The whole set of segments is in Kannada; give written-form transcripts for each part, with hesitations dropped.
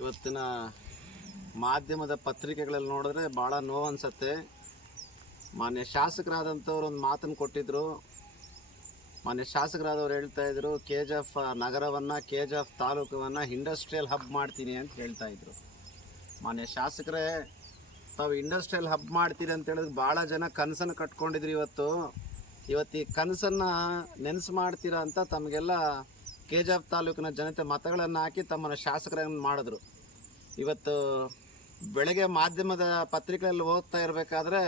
ಇವತ್ತಿನ ಮಾಧ್ಯಮದ ಪತ್ರಿಕೆಗಳಲ್ಲಿ ನೋಡಿದ್ರೆ ಭಾಳ ನೋವು ಅನ್ಸತ್ತೆ. ಮಾನ್ಯ ಶಾಸಕರಾದಂಥವ್ರು ಒಂದು ಮಾತನ್ನು ಕೊಟ್ಟಿದ್ರು. ಮಾನ್ಯ ಶಾಸಕರಾದವ್ರು ಹೇಳ್ತಾ ಇದ್ರು, KGF ನಗರವನ್ನು, KGF ತಾಲೂಕವನ್ನು ಇಂಡಸ್ಟ್ರಿಯಲ್ ಹಬ್ ಮಾಡ್ತೀನಿ ಅಂತ ಹೇಳ್ತಾ ಇದ್ರು. ಮಾನ್ಯ ಶಾಸಕರೇ, ತಾವು ಇಂಡಸ್ಟ್ರಿಯಲ್ ಹಬ್ ಮಾಡ್ತೀರಿ ಅಂತ ಹೇಳಿದ್ರೆ ಭಾಳ ಜನ ಕನಸನ್ನು ಕಟ್ಕೊಂಡಿದ್ರು. ಇವತ್ತು ಈ ಕನಸನ್ನು ನೆನೆಸು ಮಾಡ್ತೀರಾ ಅಂತ ತಮಗೆಲ್ಲ KGF ತಾಲೂಕಿನ ಜನತೆ ಮತಗಳನ್ನು ಹಾಕಿ ತಮ್ಮನ್ನು ಶಾಸಕರನ್ನು ಮಾಡಿದ್ರು. ಇವತ್ತು ಬೆಳಗ್ಗೆ ಮಾಧ್ಯಮದ ಪತ್ರಿಕೆಯಲ್ಲಿ ಓದ್ತಾ ಇರಬೇಕಾದ್ರೆ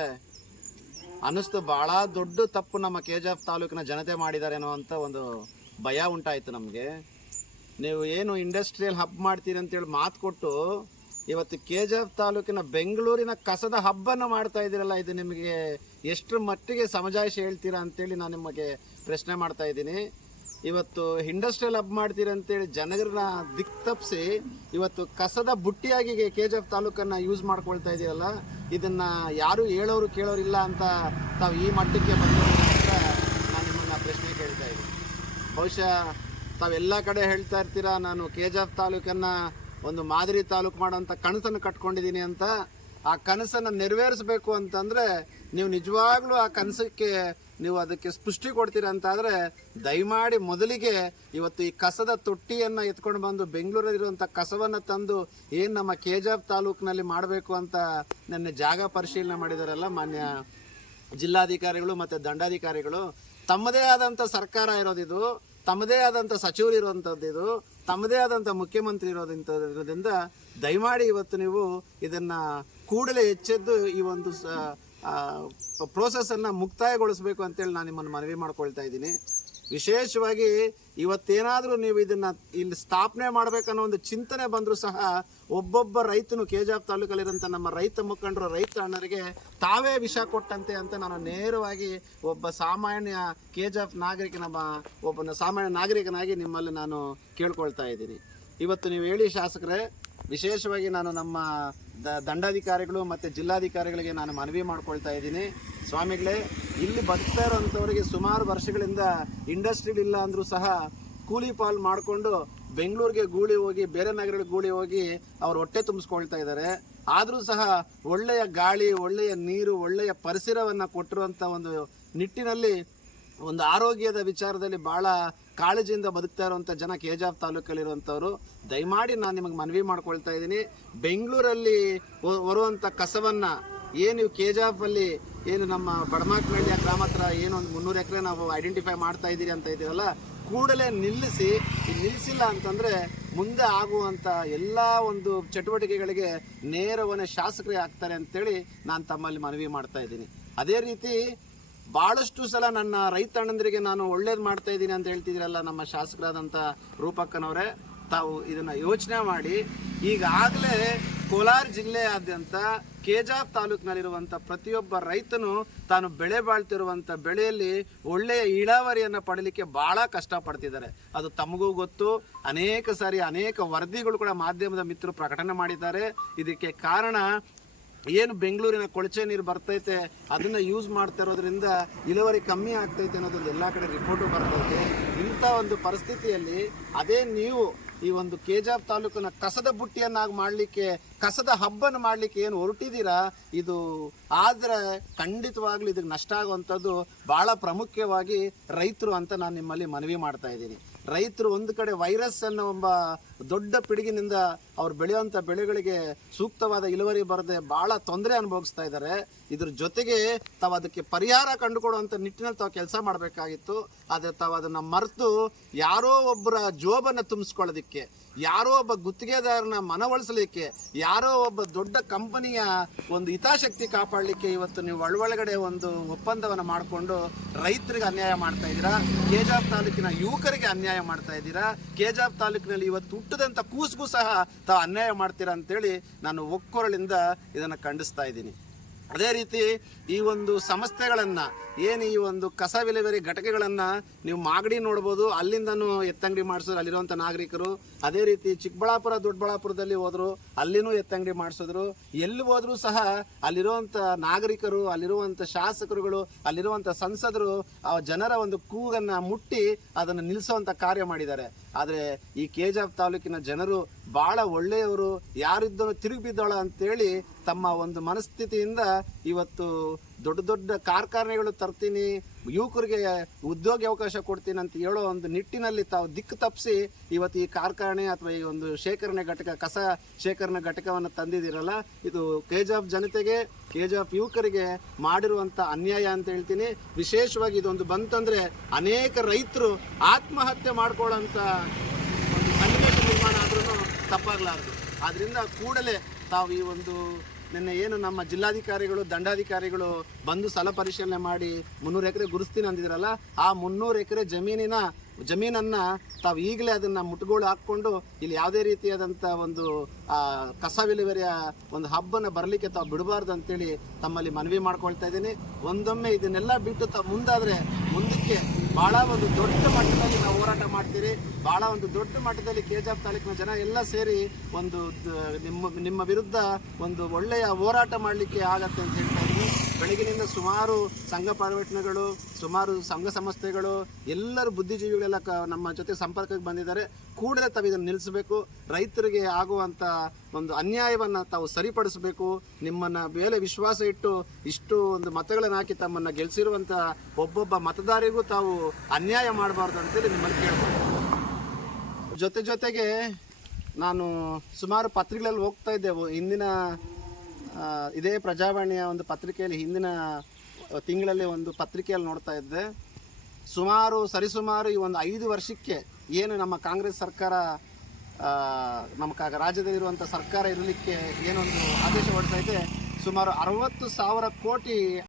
ಅನ್ನಿಸ್ತು, ಭಾಳ ದೊಡ್ಡ ತಪ್ಪು ನಮ್ಮ KGF ತಾಲೂಕಿನ ಜನತೆ ಮಾಡಿದಾರೇನೋ ಅಂತ ಒಂದು ಭಯ ಉಂಟಾಯಿತು ನಮಗೆ. ನೀವು ಏನು ಇಂಡಸ್ಟ್ರಿಯಲ್ ಹಬ್ ಮಾಡ್ತೀರಿ ಅಂತೇಳಿ ಮಾತು ಕೊಟ್ಟು ಇವತ್ತು KGF ತಾಲೂಕಿನ ಬೆಂಗಳೂರಿನ ಕಸದ ಹಬ್ಬನ್ನು ಮಾಡ್ತಾ ಇದ್ದೀರಲ್ಲ, ಇದು ನಿಮಗೆ ಎಷ್ಟರ ಮಟ್ಟಿಗೆ ಸಮಜಾಯಿಷಿ ಹೇಳ್ತೀರಾ ಅಂತೇಳಿ ನಾನು ನಿಮಗೆ ಪ್ರಶ್ನೆ ಮಾಡ್ತಾ ಇದ್ದೀನಿ. ಇವತ್ತು ಇಂಡಸ್ಟ್ರಿಯಲ್ ಹಬ್ ಮಾಡ್ತೀರಿ ಅಂತೇಳಿ ಜನರನ್ನ ದಿಕ್ ತಪ್ಪಿಸಿ ಇವತ್ತು ಕಸದ ಬುಟ್ಟಿಯಾಗಿ KGF ತಾಲೂಕನ್ನು ಯೂಸ್ ಮಾಡ್ಕೊಳ್ತಾ ಇದ್ದೀರಲ್ಲ, ಇದನ್ನು ಯಾರು ಹೇಳೋರು ಕೇಳೋರು ಇಲ್ಲ ಅಂತ ತಾವು ಈ ಮಟ್ಟಕ್ಕೆ ಬಂದಿರೋದು ಅಂತ ನಾನು ನಿಮ್ಮನ್ನು ಪ್ರಶ್ನೆ ಕೇಳ್ತಾ ಇದ್ದೀನಿ. ಬಹುಶಃ ತಾವೆಲ್ಲ ಕಡೆ ಹೇಳ್ತಾ ಇರ್ತೀರಾ, ನಾನು KGF ತಾಲೂಕನ್ನು ಒಂದು ಮಾದರಿ ತಾಲೂಕು ಮಾಡೋಂಥ ಕನಸನ್ನು ಕಟ್ಕೊಂಡಿದ್ದೀನಿ ಅಂತ. ಆ ಕನಸನ್ನು ನೆರವೇರಿಸಬೇಕು ಅಂತಂದರೆ ನೀವು ನಿಜವಾಗ್ಲೂ ಆ ಕನಸಕ್ಕೆ ನೀವು ಅದಕ್ಕೆ ಸ್ಪೃಷ್ಟಿ ಕೊಡ್ತೀರಾ ಅಂತಾದರೆ ದಯಮಾಡಿ ಮೊದಲಿಗೆ ಇವತ್ತು ಈ ಕಸದ ತೊಟ್ಟಿಯನ್ನು ಎತ್ಕೊಂಡು ಬಂದು ಬೆಂಗಳೂರಲ್ಲಿರುವಂಥ ಕಸವನ್ನು ತಂದು ಏನು ನಮ್ಮ KGF ತಾಲೂಕಿನಲ್ಲಿ ಮಾಡಬೇಕು ಅಂತ ನನ್ನ ಜಾಗ ಪರಿಶೀಲನೆ ಮಾಡಿದಾರಲ್ಲ ಮಾನ್ಯ ಜಿಲ್ಲಾಧಿಕಾರಿಗಳು ಮತ್ತು ದಂಡಾಧಿಕಾರಿಗಳು, ತಮ್ಮದೇ ಆದಂಥ ಸರ್ಕಾರ ಇರೋದಿದು, ತಮ್ಮದೇ ಆದಂಥ ಸಚಿವರು ಇರುವಂಥದ್ದು, ತಮ್ಮದೇ ಆದಂಥ ಮುಖ್ಯಮಂತ್ರಿ ಇರೋದ್ರಿಂದ ದಯಮಾಡಿ ಇವತ್ತು ನೀವು ಇದನ್ನು ಕೂಡಲೇ ಎಚ್ಚೆದ್ದು ಈ ಒಂದು ಪ್ರೋಸೆಸ್ಸನ್ನು ಮುಕ್ತಾಯಗೊಳಿಸಬೇಕು ಅಂತೇಳಿ ನಾನು ನಿಮ್ಮನ್ನು ಮನವಿ ಮಾಡ್ಕೊಳ್ತಾ ಇದ್ದೀನಿ. ವಿಶೇಷವಾಗಿ ಇವತ್ತೇನಾದರೂ ನೀವು ಇದನ್ನು ಇಲ್ಲಿ ಸ್ಥಾಪನೆ ಮಾಡಬೇಕನ್ನೋ ಒಂದು ಚಿಂತನೆ ಬಂದರೂ ಸಹ ಒಬ್ಬೊಬ್ಬ ರೈತನು KGF ತಾಲೂಕಲ್ಲಿರೋಂಥ ನಮ್ಮ ರೈತ ಮುಖಂಡರು, ರೈತ ಅಣ್ಣರಿಗೆ ತಾವೇ ವಿಷ ಕೊಟ್ಟಂತೆ ಅಂತ ನಾನು ನೇರವಾಗಿ ಒಬ್ಬ ಸಾಮಾನ್ಯ KGF ಒಬ್ಬ ಸಾಮಾನ್ಯ ನಾಗರಿಕನಾಗಿ ನಿಮ್ಮಲ್ಲಿ ನಾನು ಕೇಳ್ಕೊಳ್ತಾ ಇದ್ದೀನಿ. ಇವತ್ತು ನೀವು ಹೇಳಿ ಶಾಸಕರೇ, ವಿಶೇಷವಾಗಿ ನಾನು ನಮ್ಮ ದಂಡಾಧಿಕಾರಿಗಳು ಮತ್ತು ಜಿಲ್ಲಾಧಿಕಾರಿಗಳಿಗೆ ನಾನು ಮನವಿ ಮಾಡ್ಕೊಳ್ತಾ ಇದ್ದೀನಿ. ಸ್ವಾಮಿಗಳೇ, ಇಲ್ಲಿ ಬದುಕ್ತಾ ಇರೋಂಥವ್ರಿಗೆ ಸುಮಾರು ವರ್ಷಗಳಿಂದ ಇಂಡಸ್ಟ್ರಿಲ್ ಇಲ್ಲ ಅಂದರೂ ಸಹ ಕೂಲಿ ಪಾಲ್ ಮಾಡಿಕೊಂಡು ಬೆಂಗಳೂರಿಗೆ ಗೂಳಿ ಹೋಗಿ, ಬೇರೆ ನಗರಗಳಿಗೆ ಗೂಳಿ ಹೋಗಿ ಅವ್ರು ಹೊಟ್ಟೆ ತುಂಬಿಸ್ಕೊಳ್ತಾ ಇದ್ದಾರೆ. ಆದರೂ ಸಹ ಒಳ್ಳೆಯ ಗಾಳಿ, ಒಳ್ಳೆಯ ನೀರು, ಒಳ್ಳೆಯ ಪರಿಸರವನ್ನು ಕೊಟ್ಟಿರುವಂಥ ಒಂದು ನಿಟ್ಟಿನಲ್ಲಿ ಒಂದು ಆರೋಗ್ಯದ ವಿಚಾರದಲ್ಲಿ ಭಾಳ ಕಾಳಜಿಯಿಂದ ಬದುಕ್ತಾ ಇರುವಂಥ ಜನ KGF ತಾಲೂಕಲ್ಲಿರುವಂಥವ್ರು. ದಯಮಾಡಿ ನಾನು ನಿಮಗೆ ಮನವಿ ಮಾಡ್ಕೊಳ್ತಾ ಇದ್ದೀನಿ, ಬೆಂಗಳೂರಲ್ಲಿ ಬರುವಂಥ ಕಸವನ್ನು ಏನು KGF ಅಲ್ಲಿ ಏನು ನಮ್ಮ ಬಡಮಾಕ್ನಳ್ಳಿಯ ಗ್ರಾಮ ಹತ್ರ ಏನು ಒಂದು 300 ಎಕರೆ ನಾವು ಐಡೆಂಟಿಫೈ ಮಾಡ್ತಾ ಇದ್ದೀರಿ ಅಂತ ಇದ್ದೀರಲ್ಲ, ಕೂಡಲೇ ನಿಲ್ಲಿಸಿಲ್ಲ ಅಂತಂದರೆ ಮುಂದೆ ಆಗುವಂಥ ಎಲ್ಲ ಒಂದು ಚಟುವಟಿಕೆಗಳಿಗೆ ನೇರವನ್ನೇ ಶಾಸಕರೇ ಆಗ್ತಾರೆ ಅಂತೇಳಿ ನಾನು ತಮ್ಮಲ್ಲಿ ಮನವಿ ಮಾಡ್ತಾ ಇದ್ದೀನಿ. ಅದೇ ರೀತಿ ಭಾಳಷ್ಟು ಸಲ ನನ್ನ ರೈತ ಅಣ್ಣಂದರಿಗೆ ನಾನು ಒಳ್ಳೇದು ಮಾಡ್ತಾ ಇದ್ದೀನಿ ಅಂತ ಹೇಳ್ತಿದ್ದೀರಲ್ಲ ನಮ್ಮ ಶಾಸಕರಾದಂಥ ರೂಪಕ್ಕನವರೇ, ತಾವು ಇದನ್ನು ಯೋಚನೆ ಮಾಡಿ. ಈಗಾಗಲೇ ಕೋಲಾರ ಜಿಲ್ಲೆಯಾದ್ಯಂತ KGF ತಾಲೂಕಿನಲ್ಲಿರುವಂಥ ಪ್ರತಿಯೊಬ್ಬ ರೈತನು ತಾನು ಬೆಳೆ ಬಾಳ್ತಿರುವಂಥ ಬೆಳೆಯಲ್ಲಿ ಒಳ್ಳೆಯ ಇಳುವರಿಯನ್ನು ಪಡೀಲಿಕ್ಕೆ ಭಾಳ ಕಷ್ಟಪಡ್ತಿದ್ದಾರೆ. ಅದು ತಮಗೂ ಗೊತ್ತು. ಅನೇಕ ಸಾರಿ ಅನೇಕ ವರದಿಗಳು ಕೂಡ ಮಾಧ್ಯಮದ ಮಿತ್ರರು ಪ್ರಕಟಣೆ ಮಾಡಿದ್ದಾರೆ. ಇದಕ್ಕೆ ಕಾರಣ ಏನು ಬೆಂಗಳೂರಿನ ಕೊಳಚೆ ನೀರು ಬರ್ತೈತೆ, ಅದನ್ನು ಯೂಸ್ ಮಾಡ್ತಾ ಇರೋದ್ರಿಂದ ಇಳುವರಿ ಕಮ್ಮಿ ಆಗ್ತೈತೆ ಅನ್ನೋದೊಂದು ಎಲ್ಲ ಕಡೆ ರಿಪೋರ್ಟು ಬರ್ತೈತೆ. ಇಂಥ ಒಂದು ಪರಿಸ್ಥಿತಿಯಲ್ಲಿ ಅದೇ ನೀವು ಈ ಒಂದು KGF ತಾಲೂಕಿನ ಕಸದ ಬುಟ್ಟಿಯನ್ನಾಗಿ ಮಾಡಲಿಕ್ಕೆ, ಕಸದ ಹಬ್ಬನ್ನು ಮಾಡಲಿಕ್ಕೆ ಏನು ಹೊರಟಿದ್ದೀರಾ, ಇದು ಆದರೆ ಖಂಡಿತವಾಗ್ಲೂ ಇದಕ್ಕೆ ನಷ್ಟ ಆಗುವಂಥದ್ದು ಭಾಳ ಪ್ರಾಮುಖ್ಯವಾಗಿ ರೈತರು ಅಂತ ನಾನು ನಿಮ್ಮಲ್ಲಿ ಮನವಿ ಮಾಡ್ತಾ ಇದ್ದೀನಿ. ರೈತರು ಒಂದು ಕಡೆ ವೈರಸ್ ಅನ್ನೋ ಒಬ್ಬ ದೊಡ್ಡ ಪಿಡುಗಿನಿಂದ ಅವ್ರು ಬೆಳೆಯುವಂಥ ಬೆಳೆಗಳಿಗೆ ಸೂಕ್ತವಾದ ಇಳುವರಿ ಬರದೆ ಭಾಳ ತೊಂದರೆ ಅನುಭವಿಸ್ತಾ ಇದ್ದಾರೆ. ಇದ್ರ ಜೊತೆಗೆ ತಾವು ಅದಕ್ಕೆ ಪರಿಹಾರ ಕಂಡುಕೊಡುವಂಥ ನಿಟ್ಟಿನಲ್ಲಿ ತಾವು ಕೆಲಸ ಮಾಡಬೇಕಾಗಿತ್ತು. ಆದರೆ ತಾವು ಅದನ್ನು ಮರೆತು ಯಾರೋ ಒಬ್ಬರ ಜೋಬನ್ನು ತುಂಬಿಸ್ಕೊಳ್ಳೋದಕ್ಕೆ, ಯಾರೋ ಒಬ್ಬ ಗುತ್ತಿಗೆದಾರನ ಮನವೊಲಿಸಲಿಕ್ಕೆ, ಯಾರೋ ಒಬ್ಬ ದೊಡ್ಡ ಕಂಪನಿಯ ಒಂದು ಹಿತಾಸಕ್ತಿ ಕಾಪಾಡಲಿಕ್ಕೆ ಇವತ್ತು ನೀವು ಒಳಗಡೆ ಒಂದು ಒಪ್ಪಂದವನ್ನು ಮಾಡಿಕೊಂಡು ರೈತರಿಗೆ ಅನ್ಯಾಯ ಮಾಡ್ತಾ ಇದ್ದೀರಾ. KGF ತಾಲೂಕಿನ ಯುವಕರಿಗೆ ಅನ್ಯಾಯ ಮಾಡ್ತಾ ಇದ್ದೀರಾ. KGF ತಾಲೂಕಿನಲ್ಲಿ ಇವತ್ತು ಹುಟ್ಟದಂಥ ಕೂಸಿಗೂ ಸಹ ತಾವು ಅನ್ಯಾಯ ಮಾಡ್ತೀರಾ ಅಂತೇಳಿ ನಾನು ಒಕ್ಕೊರಳಿಂದ ಇದನ್ನು ಖಂಡಿಸ್ತಾ ಇದ್ದೀನಿ. ಅದೇ ರೀತಿ ಈ ಒಂದು ಸಂಸ್ಥೆಗಳನ್ನು ಏನು ಈ ಒಂದು ಕಸ ವಿಲೇವಾರಿ ಘಟಕಗಳನ್ನು ನೀವು ಮಾಗಡಿ ನೋಡ್ಬೋದು, ಅಲ್ಲಿಂದನೂ ಎತ್ತಂಗಡಿ ಮಾಡಿಸಿದ್ರು ಅಲ್ಲಿರುವಂಥ ನಾಗರಿಕರು. ಅದೇ ರೀತಿ ಚಿಕ್ಕಬಳ್ಳಾಪುರ, ದೊಡ್ಡಬಳ್ಳಾಪುರದಲ್ಲಿ ಹೋದರು, ಅಲ್ಲಿನೂ ಎತ್ತಂಗಡಿ ಮಾಡಿಸಿದ್ರು. ಎಲ್ಲಿ ಹೋದರೂ ಸಹ ಅಲ್ಲಿರುವಂಥ ನಾಗರಿಕರು, ಅಲ್ಲಿರುವಂಥ ಶಾಸಕರುಗಳು, ಅಲ್ಲಿರುವಂಥ ಸಂಸದರು ಆ ಜನರ ಒಂದು ಕೂಗನ್ನು ಮುಟ್ಟಿ ಅದನ್ನು ನಿಲ್ಲಿಸುವಂಥ ಕಾರ್ಯ ಮಾಡಿದ್ದಾರೆ. ಆದರೆ ಈ KGF ತಾಲೂಕಿನ ಜನರು ಭಾಳ ಒಳ್ಳೆಯವರು, ಯಾರಿದ್ದನೋ ತಿರುಗಿ ಬಿದ್ದೋಳ ಅಂತೇಳಿ ತಮ್ಮ ಒಂದು ಮನಸ್ಥಿತಿಯಿಂದ ಇವತ್ತು ದೊಡ್ಡ ದೊಡ್ಡ ಕಾರ್ಖಾನೆಗಳು ತರ್ತೀನಿ, ಯುವಕರಿಗೆ ಉದ್ಯೋಗ ಅವಕಾಶ ಕೊಡ್ತೀನಿ ಅಂತ ಹೇಳೋ ಒಂದು ನಿಟ್ಟಿನಲ್ಲಿ ತಾವು ದಿಕ್ಕು ತಪ್ಪಿಸಿ ಇವತ್ತು ಈ ಕಾರ್ಖಾನೆ ಅಥವಾ ಈ ಒಂದು ಶೇಖರಣೆ ಘಟಕ, ಕಸ ಶೇಖರಣೆ ಘಟಕವನ್ನು ತಂದಿದ್ದೀರಲ್ಲ, ಇದು ಕೆಜೆಎಫ್ ಜನತೆಗೆ, ಕೆಜೆಎಫ್ ಯುವಕರಿಗೆ ಮಾಡಿರುವಂಥ ಅನ್ಯಾಯ ಅಂತ ಹೇಳ್ತೀನಿ. ವಿಶೇಷವಾಗಿ ಇದೊಂದು ಬಂತಂದರೆ ಅನೇಕ ರೈತರು ಆತ್ಮಹತ್ಯೆ ಮಾಡ್ಕೊಳ್ಳೋಂಥ ಒಂದು ಸನ್ನಿವೇಶ ನಿರ್ಮಾಣ ಆದ್ರೂ ತಪ್ಪಾಗಲಾರದು. ಆದ್ದರಿಂದ ಕೂಡಲೇ ತಾವು ಈ ಒಂದು ನಿನ್ನೆ ಏನು ನಮ್ಮ ಜಿಲ್ಲಾಧಿಕಾರಿಗಳು, ದಂಡಾಧಿಕಾರಿಗಳು ಬಂದು ಸ್ಥಳ ಪರಿಶೀಲನೆ ಮಾಡಿ 300 ಎಕರೆ ಗುರುಸ್ತೀನಿ ಅಂದಿದ್ರಲ್ಲ, ಆ 300 ಎಕರೆ ಜಮೀನನ್ನು ತಾವು ಈಗಲೇ ಅದನ್ನು ಮುಟ್ಟುಗೋಲು ಹಾಕ್ಕೊಂಡು ಇಲ್ಲಿ ಯಾವುದೇ ರೀತಿಯಾದಂಥ ಒಂದು ಕಸ ವಿಲೇವಾರಿಯ ಒಂದು ಹಬ್ಬನ ಬರಲಿಕ್ಕೆ ತಾವು ಬಿಡಬಾರ್ದು ಅಂತೇಳಿ ತಮ್ಮಲ್ಲಿ ಮನವಿ ಮಾಡ್ಕೊಳ್ತಾ ಇದ್ದೀನಿ. ಒಂದೊಮ್ಮೆ ಇದನ್ನೆಲ್ಲ ಬಿಟ್ಟು ತಾವು ಮುಂದಕ್ಕೆ ಭಾಳ ಒಂದು ದೊಡ್ಡ ಮಟ್ಟದಲ್ಲಿ ನಾವು ಹೋರಾಟ ಮಾಡ್ತೀರಿ. ಭಾಳ ಒಂದು ದೊಡ್ಡ ಮಟ್ಟದಲ್ಲಿ ಕೆಜೆಎಫ್ ತಾಲೂಕಿನ ಜನ ಎಲ್ಲ ಸೇರಿ ಒಂದು ನಿಮ್ಮ ವಿರುದ್ಧ ಒಂದು ಒಳ್ಳೆಯ ಹೋರಾಟ ಮಾಡಲಿಕ್ಕೆ ಆಗತ್ತೆ ಅಂತ ಹೇಳ್ತಾ ಇದ್ದೀನಿ. ಬೆಳಗಿನಿಂದ ಸುಮಾರು ಸಂಘ ಪರಿವರ್ತನೆಗಳು, ಸುಮಾರು ಸಂಘ ಸಂಸ್ಥೆಗಳು, ಎಲ್ಲರೂ ಬುದ್ಧಿಜೀವಿಗಳೆಲ್ಲ ನಮ್ಮ ಜೊತೆ ಸಂಪರ್ಕಕ್ಕೆ ಬಂದಿದ್ದಾರೆ. ಕೂಡಲೇ ತಾವು ಇದನ್ನು ನಿಲ್ಲಿಸಬೇಕು. ರೈತರಿಗೆ ಆಗುವಂಥ ಒಂದು ಅನ್ಯಾಯವನ್ನು ತಾವು ಸರಿಪಡಿಸಬೇಕು. ನಿಮ್ಮನ್ನು ಮೇಲೆ ವಿಶ್ವಾಸ ಇಟ್ಟು ಇಷ್ಟು ಒಂದು ಮತಗಳನ್ನು ಹಾಕಿ ತಮ್ಮನ್ನು ಗೆಲ್ಲಿಸಿರುವಂಥ ಒಬ್ಬೊಬ್ಬ ಮತದಾರರಿಗೂ ತಾವು ಅನ್ಯಾಯ ಮಾಡಬಾರ್ದು ಅಂತೇಳಿ ನಿಮ್ಮನ್ನು ಕೇಳ್ಬೋದು. ಜೊತೆಗೆ ನಾನು ಸುಮಾರು ಪತ್ರಿಕೆಗಳಲ್ಲಿ ಹೋಗ್ತಾ ಇದ್ದೆವು. ಹಿಂದಿನ ಇದೇ ಪ್ರಜಾವಾಣಿಯ ಒಂದು ಪತ್ರಿಕೆಯಲ್ಲಿ ಹಿಂದಿನ ತಿಂಗಳಲ್ಲಿ ಒಂದು ಪತ್ರಿಕೆಯಲ್ಲಿ ನೋಡ್ತಾ ಇದ್ದೆ. ಸರಿಸುಮಾರು ಈ ಒಂದು 5 ವರ್ಷಕ್ಕೆ ಏನು ನಮ್ಮ ಕಾಂಗ್ರೆಸ್ ಸರ್ಕಾರ, ನಮ್ಮ ರಾಜ್ಯದಲ್ಲಿರುವಂಥ ಸರ್ಕಾರ ಇರಲಿಕ್ಕೆ ಏನೊಂದು ಆದೇಶ ಹೊರಡ್ತಾ ಇದೆ, ಸುಮಾರು 60,000 ಕೋಟಿ